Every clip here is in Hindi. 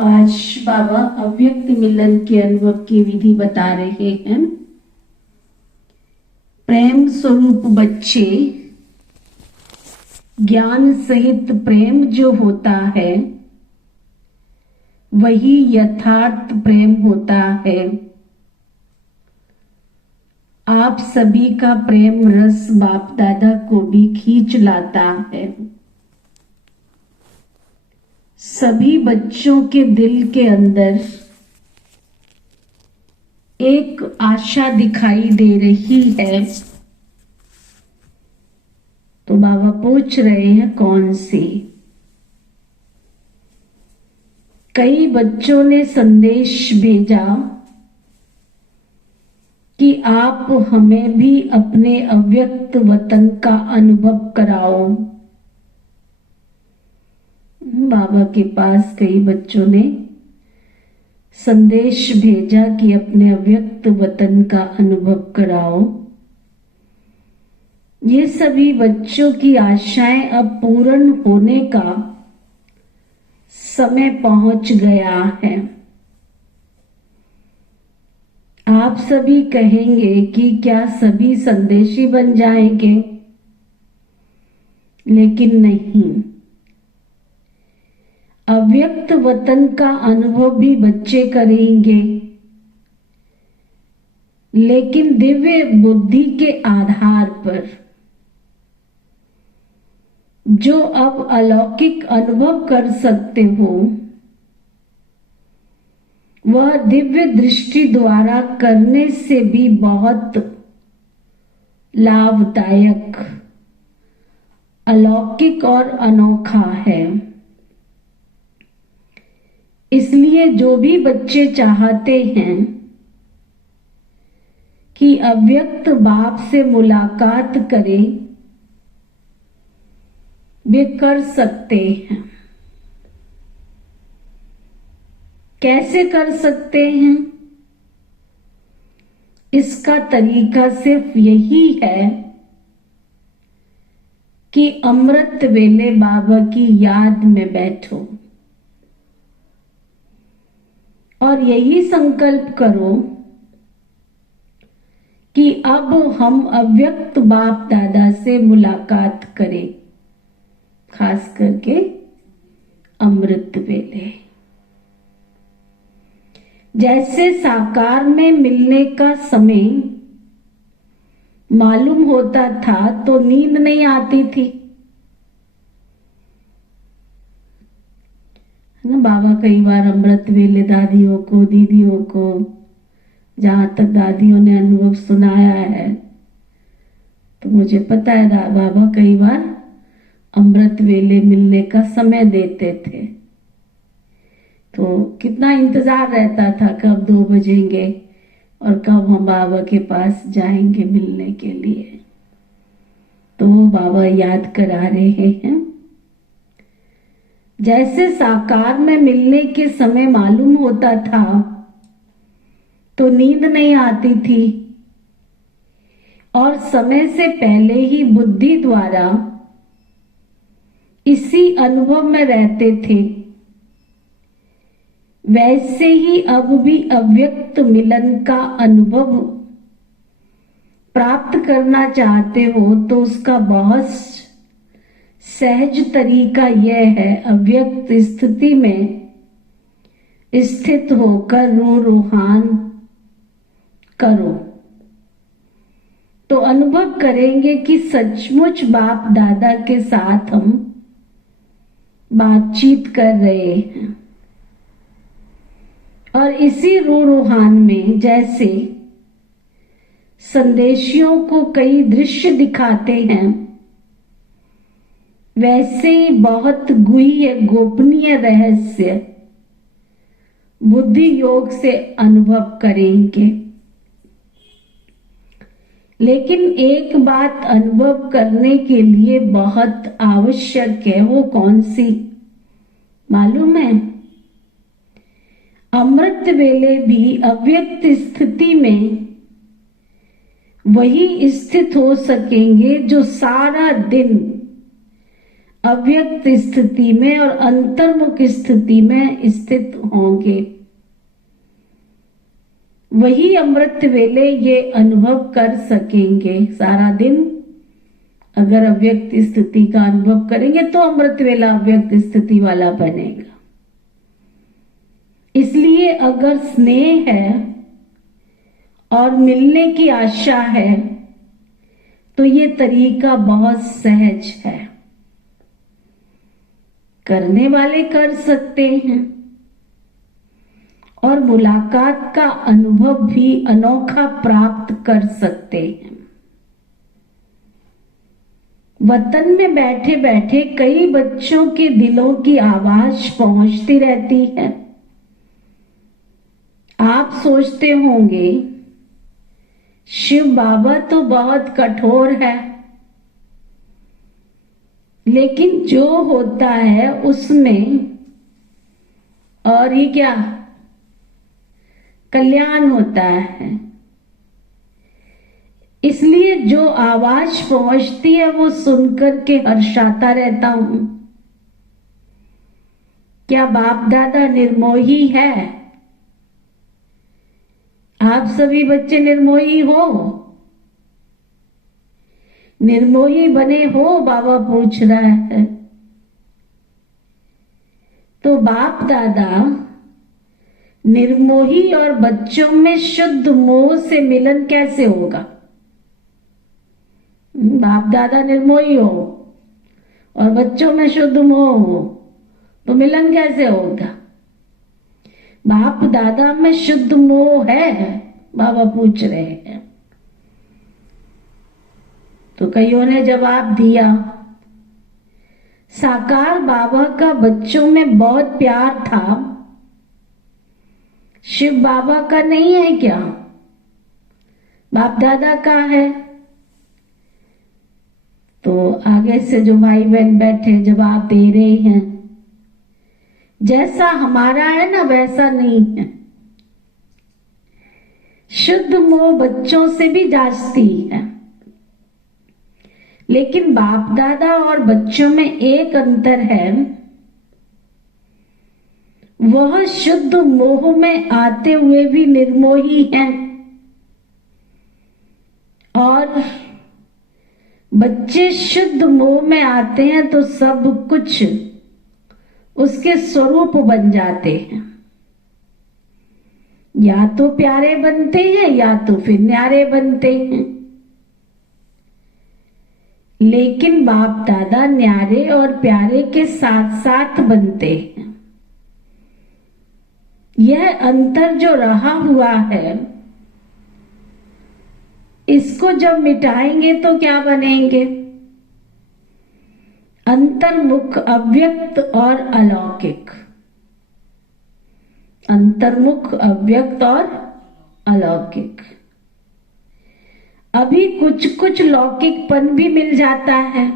आज बाबा अव्यक्त मिलन के अनुभव की विधि बता रहे हैं। प्रेम स्वरूप बच्चे, ज्ञान सहित प्रेम जो होता है वही यथार्थ प्रेम होता है। आप सभी का प्रेम रस बाप दादा को भी खींच लाता है। सभी बच्चों के दिल के अंदर एक आशा दिखाई दे रही है। तो बाबा पूछ रहे हैं कौन सी। कई बच्चों ने संदेश भेजा कि आप हमें भी अपने अव्यक्त वतन का अनुभव कराओ। बाबा के पास कई बच्चों ने संदेश भेजा कि अपने अव्यक्त वतन का अनुभव कराओ। ये सभी बच्चों की आशाएं अब पूर्ण होने का समय पहुंच गया है। आप सभी कहेंगे कि क्या सभी संदेशी बन जाएंगे, लेकिन नहीं। अव्यक्त वतन का अनुभव भी बच्चे करेंगे, लेकिन दिव्य बुद्धि के आधार पर। जो अब अलौकिक अनुभव कर सकते हो वह दिव्य दृष्टि द्वारा करने से भी बहुत लाभदायक, अलौकिक और अनोखा है। इसलिए जो भी बच्चे चाहते हैं कि अव्यक्त बाप से मुलाकात करें, वे कर सकते हैं। कैसे कर सकते हैं? इसका तरीका सिर्फ यही है कि अमृत वेले बाबा की याद में बैठो और यही संकल्प करो कि अब हम अव्यक्त बाप दादा से मुलाकात करें, खास करके अमृत वेले। जैसे साकार में मिलने का समय मालूम होता था तो नींद नहीं आती थी, है ना। बाबा कई बार अमृत वेले दादियों को, दीदियों को, जहां तक दादियों ने अनुभव सुनाया है, तो मुझे पता है बाबा कई बार अमृत वेले मिलने का समय देते थे। तो कितना इंतजार रहता था कब 2 बजेंगे और कब हम बाबा के पास जाएंगे मिलने के लिए। तो बाबा याद करा रहे हैं, जैसे साकार में मिलने के समय मालूम होता था तो नींद नहीं आती थी और समय से पहले ही बुद्धि द्वारा इसी अनुभव में रहते थे, वैसे ही अब भी अव्यक्त मिलन का अनुभव प्राप्त करना चाहते हो तो उसका बहुत सहज तरीका यह है, अव्यक्त स्थिति में स्थित होकर रूहान करो। तो अनुभव करेंगे कि सचमुच बाप दादा के साथ हम बातचीत कर रहे हैं। और इसी रूहान में जैसे संदेशियों को कई दृश्य दिखाते हैं, वैसे ही बहुत गुह्य गोपनीय रहस्य बुद्धि योग से अनुभव करेंगे। लेकिन एक बात अनुभव करने के लिए बहुत आवश्यक है, वो कौन सी मालूम है? अमृत वेले भी अव्यक्त स्थिति में वही स्थित हो सकेंगे जो सारा दिन अव्यक्त स्थिति में और अंतर्मुख स्थिति में स्थित होंगे, वही अमृत वेले ये अनुभव कर सकेंगे। सारा दिन अगर अव्यक्त स्थिति का अनुभव करेंगे तो अमृत वेला अव्यक्त स्थिति वाला बनेगा। इसलिए अगर स्नेह है और मिलने की आशा है तो ये तरीका बहुत सहज है, करने वाले कर सकते हैं और मुलाकात का अनुभव भी अनोखा प्राप्त कर सकते हैं। वतन में बैठे बैठे कई बच्चों के दिलों की आवाज पहुंचती रहती है। आप सोचते होंगे शिव बाबा तो बहुत कठोर है, लेकिन जो होता है उसमें और ही क्या कल्याण होता है। इसलिए जो आवाज पहुंचती है वो सुनकर के हर्षाता रहता हूं। क्या बाप दादा निर्मोही है? आप सभी बच्चे निर्मोही हो? निर्मोही बने हो? बाबा पूछ रहा है। तो बाप दादा निर्मोही और बच्चों में शुद्ध मोह से मिलन कैसे होगा? बाप दादा निर्मोही हो और बच्चों में शुद्ध मोह हो तो मिलन कैसे होगा? बाप दादा में शुद्ध मोह है? बाबा पूछ रहे हैं। तो कईयों ने जवाब दिया, साकार बाबा का बच्चों में बहुत प्यार था, शिव बाबा का नहीं है क्या? बाप दादा का है। तो आगे से जो भाई बहन बैठे जवाब दे रहे हैं, जैसा हमारा है ना वैसा नहीं है। शुद्ध मोह बच्चों से भी जांचती है, लेकिन बाप दादा और बच्चों में एक अंतर है, वह शुद्ध मोह में आते हुए भी निर्मोही हैं और बच्चे शुद्ध मोह में आते हैं तो सब कुछ उसके स्वरूप बन जाते हैं। या तो प्यारे बनते हैं या तो फिर न्यारे बनते हैं। लेकिन बाप दादा न्यारे और प्यारे के साथ साथ बनते हैं। यह अंतर जो रहा हुआ है, इसको जब मिटाएंगे तो क्या बनेंगे? अंतर्मुख अव्यक्त और अलौकिक। अंतर्मुख अव्यक्त और अलौकिक। अभी कुछ कुछ लौकिकपन भी मिल जाता है,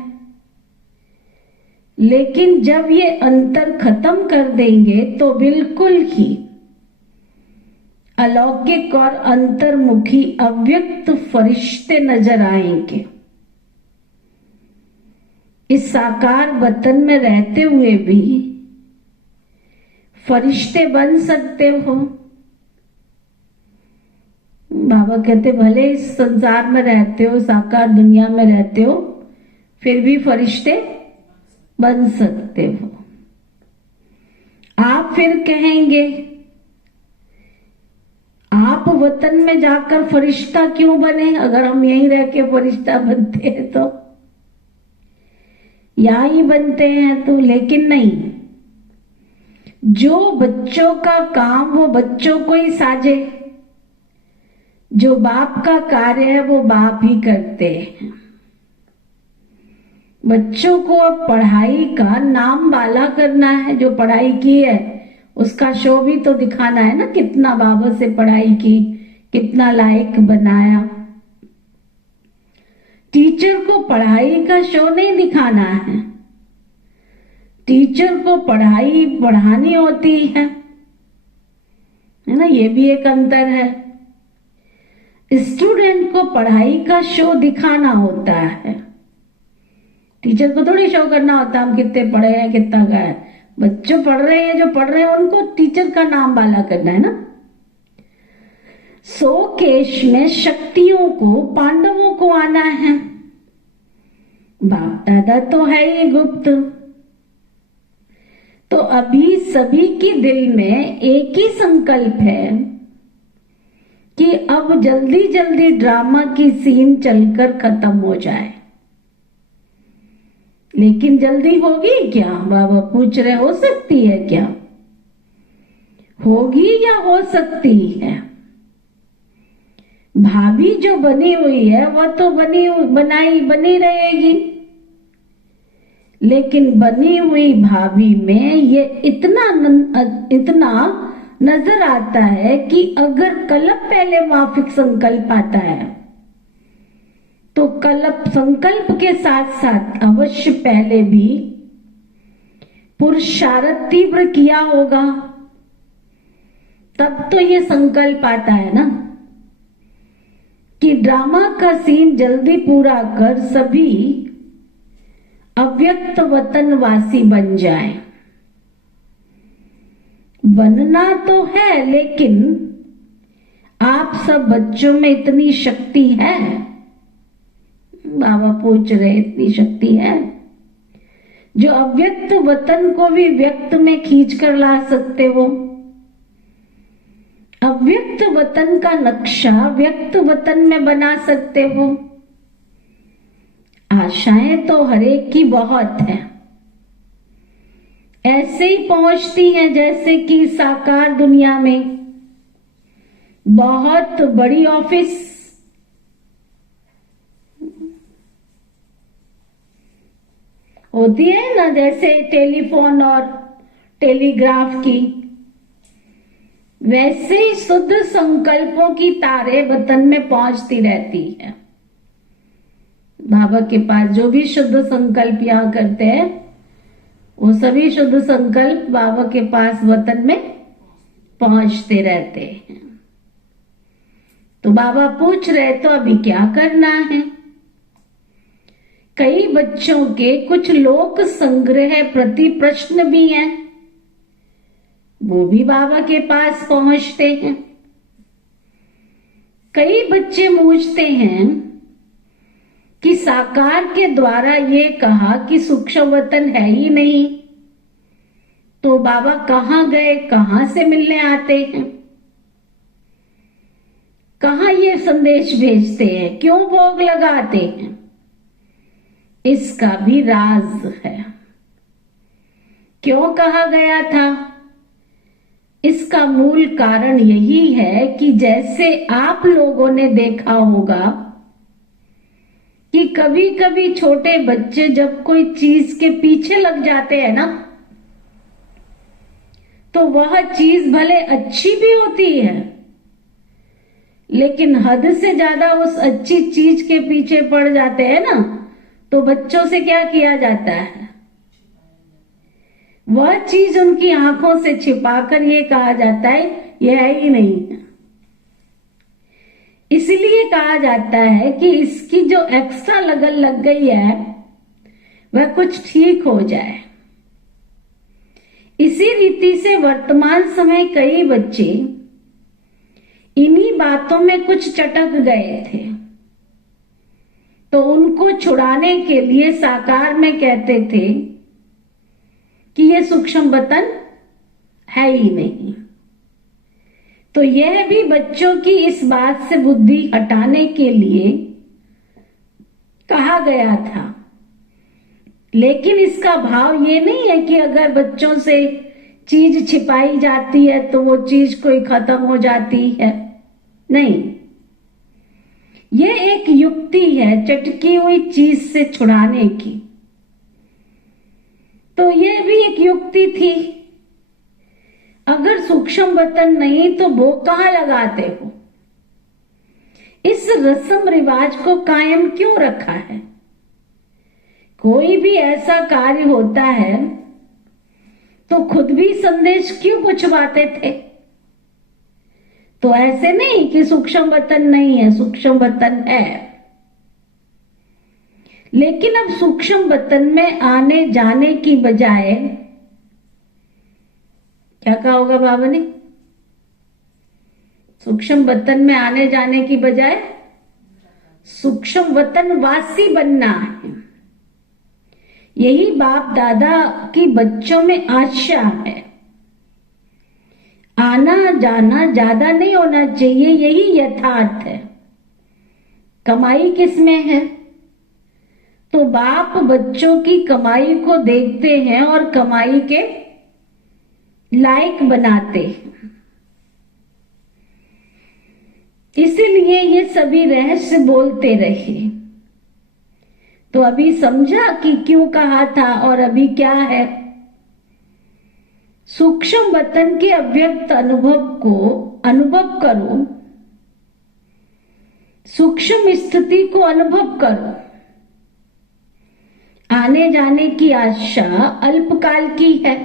लेकिन जब ये अंतर खत्म कर देंगे तो बिल्कुल ही अलौकिक और अंतर्मुखी अव्यक्त फरिश्ते नजर आएंगे। इस साकार वतन में रहते हुए भी फरिश्ते बन सकते हो। बाबा कहते भले इस संसार में रहते हो, साकार दुनिया में रहते हो, फिर भी फरिश्ते बन सकते हो। आप फिर कहेंगे आप वतन में जाकर फरिश्ता क्यों बने? अगर हम यहीं रह के फरिश्ता बनते हैं तो यहां ही बनते हैं तो। लेकिन नहीं, जो बच्चों का काम वो बच्चों को ही साजे, जो बाप का कार्य है वो बाप ही करते हैं। बच्चों को अब पढ़ाई का नाम वाला करना है। जो पढ़ाई की है उसका शो भी तो दिखाना है ना, कितना बाबा से पढ़ाई की, कितना लायक बनाया। टीचर को पढ़ाई का शो नहीं दिखाना है, टीचर को पढ़ाई पढ़ानी होती है ना। ये भी एक अंतर है। स्टूडेंट को पढ़ाई का शो दिखाना होता है, टीचर को थोड़ी शो करना होता हम कितने पढ़े हैं कितना गए। बच्चों पढ़ रहे हैं, जो पढ़ रहे हैं उनको टीचर का नाम वाला करना है ना। केश में शक्तियों को पांडवों को आना है, बाप दादा तो है ही गुप्त। तो अभी सभी के दिल में एक ही संकल्प है कि अब जल्दी जल्दी ड्रामा की सीन चलकर खत्म हो जाए। लेकिन जल्दी होगी क्या? बाबा पूछ रहे, हो सकती है क्या? होगी या हो सकती है? भाभी जो बनी हुई है वह तो बनी रहेगी, लेकिन बनी हुई भाभी में ये इतना नजर आता है कि अगर कल्प पहले माफिक संकल्प आता है तो कल्प संकल्प के साथ साथ अवश्य पहले भी पुरुषार्थ तीव्र किया होगा, तब तो ये संकल्प आता है ना कि ड्रामा का सीन जल्दी पूरा कर सभी अव्यक्त वतनवासी बन जाए। बनना तो है, लेकिन आप सब बच्चों में इतनी शक्ति है? बाबा पूछ रहे, इतनी शक्ति है जो अव्यक्त वतन को भी व्यक्त में खींच कर ला सकते हो? अव्यक्त वतन का नक्शा व्यक्त वतन में बना सकते हो? आशाएं तो हरेक की बहुत है, ऐसे ही पहुंचती हैं जैसे कि साकार दुनिया में बहुत बड़ी ऑफिस होती है ना, जैसे टेलीफोन और टेलीग्राफ की, वैसे ही शुद्ध संकल्पों की तारे वतन में पहुंचती रहती है। बाबा के पास जो भी शुद्ध संकल्प यहाँ करते हैं वो सभी शुद्ध संकल्प बाबा के पास वतन में पहुंचते रहते हैं। तो बाबा पूछ रहे, तो अभी क्या करना है? कई बच्चों के कुछ लोक संग्रह प्रति प्रश्न भी हैं, वो भी बाबा के पास पहुंचते हैं। कई बच्चे पूछते हैं कि साकार के द्वारा ये कहा कि सूक्ष्म वतन है ही नहीं, तो बाबा कहाँ गए, कहाँ से मिलने आते हैं, कहाँ ये संदेश भेजते हैं, क्यों भोग लगाते हैं? इसका भी राज है। क्यों कहा गया था? इसका मूल कारण यही है कि जैसे आप लोगों ने देखा होगा कि कभी कभी छोटे बच्चे जब कोई चीज के पीछे लग जाते हैं ना, तो वह चीज भले अच्छी भी होती है, लेकिन हद से ज्यादा उस अच्छी चीज के पीछे पड़ जाते हैं ना, तो बच्चों से क्या किया जाता है? वह चीज उनकी आंखों से छिपाकर ये कहा जाता है यह है ही नहीं है। इसलिए कहा जाता है कि इसकी जो एक्स्ट्रा लगन लग गई है वह कुछ ठीक हो जाए। इसी रीति से वर्तमान समय कई बच्चे इन्हीं बातों में कुछ चटक गए थे, तो उनको छुड़ाने के लिए साकार में कहते थे कि ये सूक्ष्म वतन है ही नहीं। तो यह भी बच्चों की इस बात से बुद्धि हटाने के लिए कहा गया था। लेकिन इसका भाव ये नहीं है कि अगर बच्चों से चीज छिपाई जाती है तो वो चीज कोई खत्म हो जाती है, नहीं। यह एक युक्ति है चटकी हुई चीज से छुड़ाने की। तो यह भी एक युक्ति थी। अगर सूक्ष्म वतन नहीं तो भोग कहां लगाते हो? इस रस्म रिवाज को कायम क्यों रखा है? कोई भी ऐसा कार्य होता है तो खुद भी संदेश क्यों पूछवाते थे? तो ऐसे नहीं कि सूक्ष्म वतन नहीं है, सूक्ष्म वतन है। लेकिन अब सूक्ष्म वतन में आने जाने की बजाय क्या कहा होगा बाबा ने? सूक्ष्म वतन में आने जाने की बजाय सूक्ष्म वतन वासी बनना है। यही बाप दादा की बच्चों में आशा है। आना जाना ज्यादा नहीं होना चाहिए, यही यथार्थ है। कमाई किसमें है? तो बाप बच्चों की कमाई को देखते हैं और कमाई के लायक बनाते हैं। इसीलिए ये सभी रहस्य बोलते रहे। तो अभी समझा कि क्यों कहा था और अभी क्या है। सूक्ष्म वतन के अव्यक्त अनुभव को अनुभव करो, सूक्ष्म स्थिति को अनुभव करो। आने जाने की आशा अल्पकाल की है।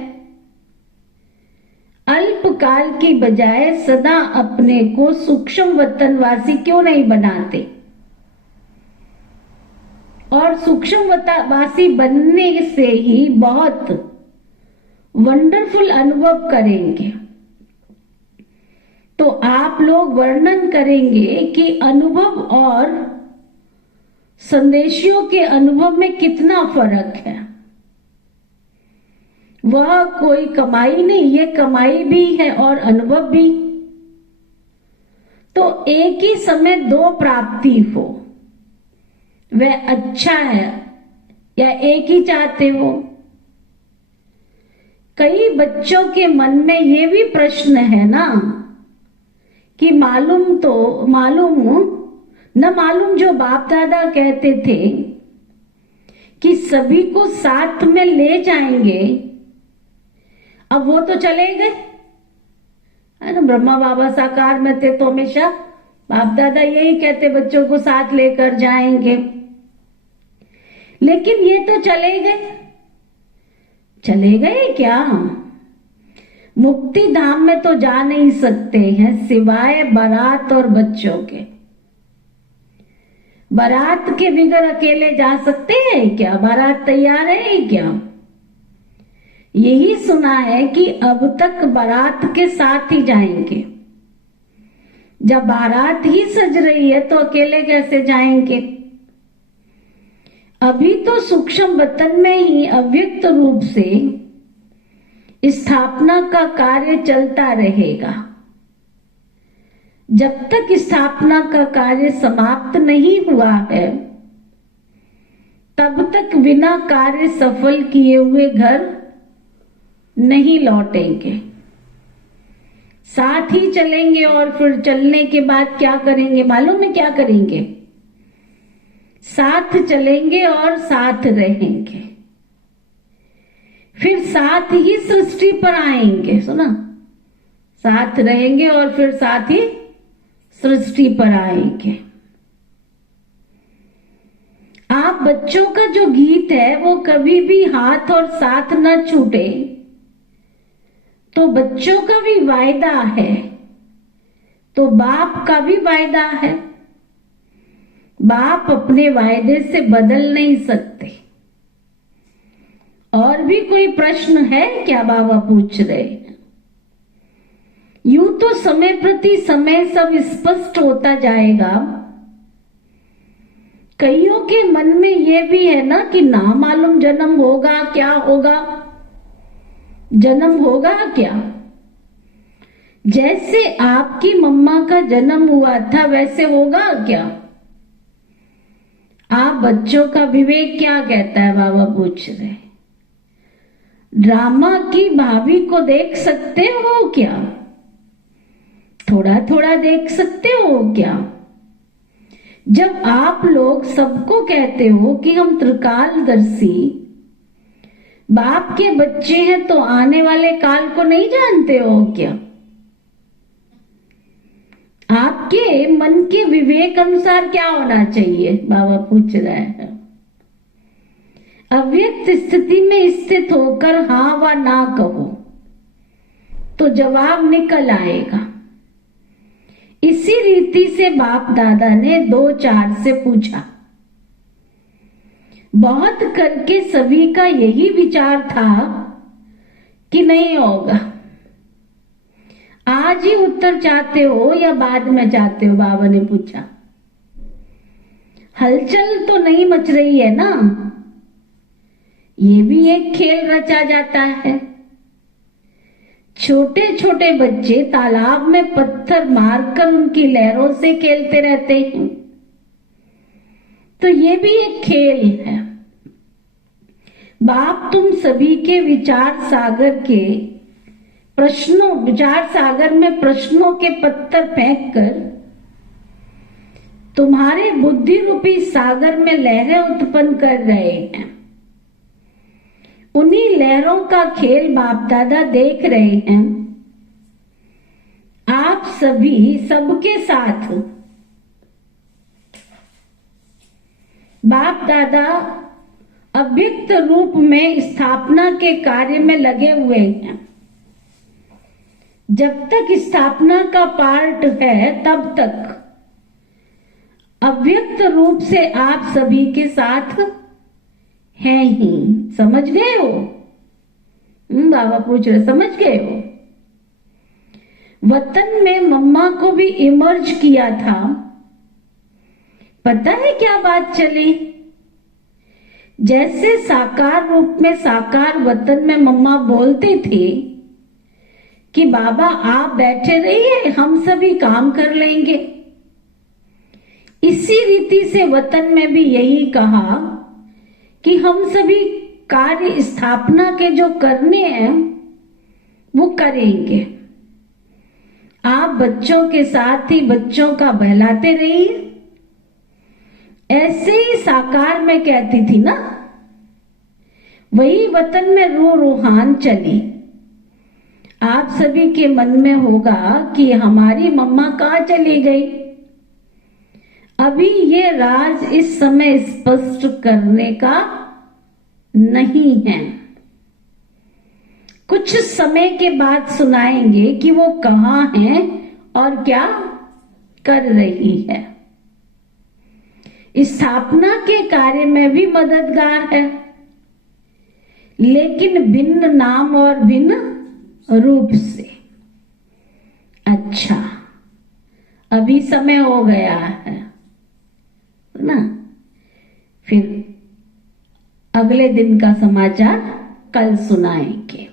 अल्पकाल की बजाय सदा अपने को सूक्ष्म वतनवासी क्यों नहीं बनाते? और सूक्ष्म वतनवासी बनने से ही बहुत वंडरफुल अनुभव करेंगे। तो आप लोग वर्णन करेंगे कि अनुभव और संदेशियों के अनुभव में कितना फर्क है। वह कोई कमाई नहीं, ये कमाई भी है और अनुभव भी। तो एक ही समय दो प्राप्ति हो, वह अच्छा है या एक ही चाहते हो? कई बच्चों के मन में ये भी प्रश्न है ना कि मालूम न मालूम जो बाप दादा कहते थे कि सभी को साथ में ले जाएंगे, अब वो तो चले गए है ना। ब्रह्मा बाबा साकार में थे तो हमेशा बाप दादा यही कहते बच्चों को साथ लेकर जाएंगे, लेकिन ये तो चले गए। चले गए क्या? मुक्ति धाम में तो जा नहीं सकते हैं सिवाय बारात और बच्चों के। बारात के बिगर अकेले जा सकते हैं क्या? बारात तैयार है क्या? यही सुना है कि अब तक बारात के साथ ही जाएंगे। जब बारात ही सज रही है तो अकेले कैसे जाएंगे? अभी तो सूक्ष्म वतन में ही अव्यक्त रूप से स्थापना का कार्य चलता रहेगा। जब तक स्थापना का कार्य समाप्त नहीं हुआ है तब तक बिना कार्य सफल किए हुए घर नहीं लौटेंगे। साथ ही चलेंगे और फिर चलने के बाद क्या करेंगे मालूम है? क्या करेंगे? साथ चलेंगे और साथ रहेंगे, फिर साथ ही सृष्टि पर आएंगे। सुना? साथ रहेंगे और फिर साथ ही सृष्टि पर आएंगे। आप बच्चों का जो गीत है वो कभी भी हाथ और साथ न छूटे, तो बच्चों का भी वायदा है, तो बाप का भी वायदा है। बाप अपने वायदे से बदल नहीं सकते। और भी कोई प्रश्न है क्या? बाबा पूछ रहे हैं। यूं तो समय प्रति समय सब स्पष्ट होता जाएगा। कईयों के मन में ये भी है ना कि ना मालूम जन्म होगा क्या होगा, जन्म होगा क्या? जैसे आपकी मम्मा का जन्म हुआ था वैसे होगा क्या? आप बच्चों का विवेक क्या कहता है? बाबा पूछ रहे। ड्रामा की भाभी को देख सकते हो क्या? थोड़ा थोड़ा देख सकते हो क्या? जब आप लोग सबको कहते हो कि हम त्रिकालदर्शी बाप के बच्चे हैं तो आने वाले काल को नहीं जानते हो क्या? आपके मन के विवेक अनुसार क्या होना चाहिए? बाबा पूछ रहे हैं। अव्यक्त स्थिति में स्थित होकर हाँ व ना कहो तो जवाब निकल आएगा। इसी रीति से बाप दादा ने 2-4 से पूछा, बहुत करके सभी का यही विचार था कि नहीं होगा। आज ही उत्तर चाहते हो या बाद में चाहते हो? बाबा ने पूछा। हलचल तो नहीं मच रही है ना? ये भी एक खेल रचा जाता है। छोटे छोटे बच्चे तालाब में पत्थर मारकर उनकी लहरों से खेलते रहते हैं, तो ये भी एक खेल है। बाप तुम सभी के विचार सागर में प्रश्नों के पत्थर फेंककर तुम्हारे बुद्धि रूपी सागर में लहरें उत्पन्न कर रहे हैं। उन्हीं लहरों का खेल बाप दादा देख रहे हैं। आप सभी सबके साथ बाप दादा अव्यक्त रूप में स्थापना के कार्य में लगे हुए हैं। जब तक स्थापना का पार्ट है तब तक अव्यक्त रूप से आप सभी के साथ हैं ही। समझ गए हो? बाबा पूछ रहे, समझ गए हो? वतन में मम्मा को भी इमर्ज किया था। पता है क्या बात चली? जैसे साकार रूप में साकार वतन में मम्मा बोलते थे कि बाबा आप बैठे रहिए, हम सभी काम कर लेंगे। इसी रीति से वतन में भी यही कहा कि हम सभी कार्य स्थापना के जो करने हैं वो करेंगे। आप बच्चों के साथ ही बच्चों का बहलाते रहिए। ऐसे ही साकार में कहती थी ना, वही वतन में रूहान चली। आप सभी के मन में होगा कि हमारी मम्मा कहाँ चली गई। अभी ये राज इस समय स्पष्ट करने का नहीं है। कुछ समय के बाद सुनाएंगे कि वो कहाँ है और क्या कर रही है। स्थापना के कार्य में भी मददगार है, लेकिन भिन्न नाम और भिन्न रूप से। अच्छा, अभी समय हो गया है ना? फिर अगले दिन का समाचार कल सुनाएंगे।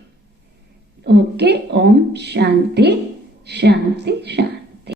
ओके, ओम शांति शांति शांति।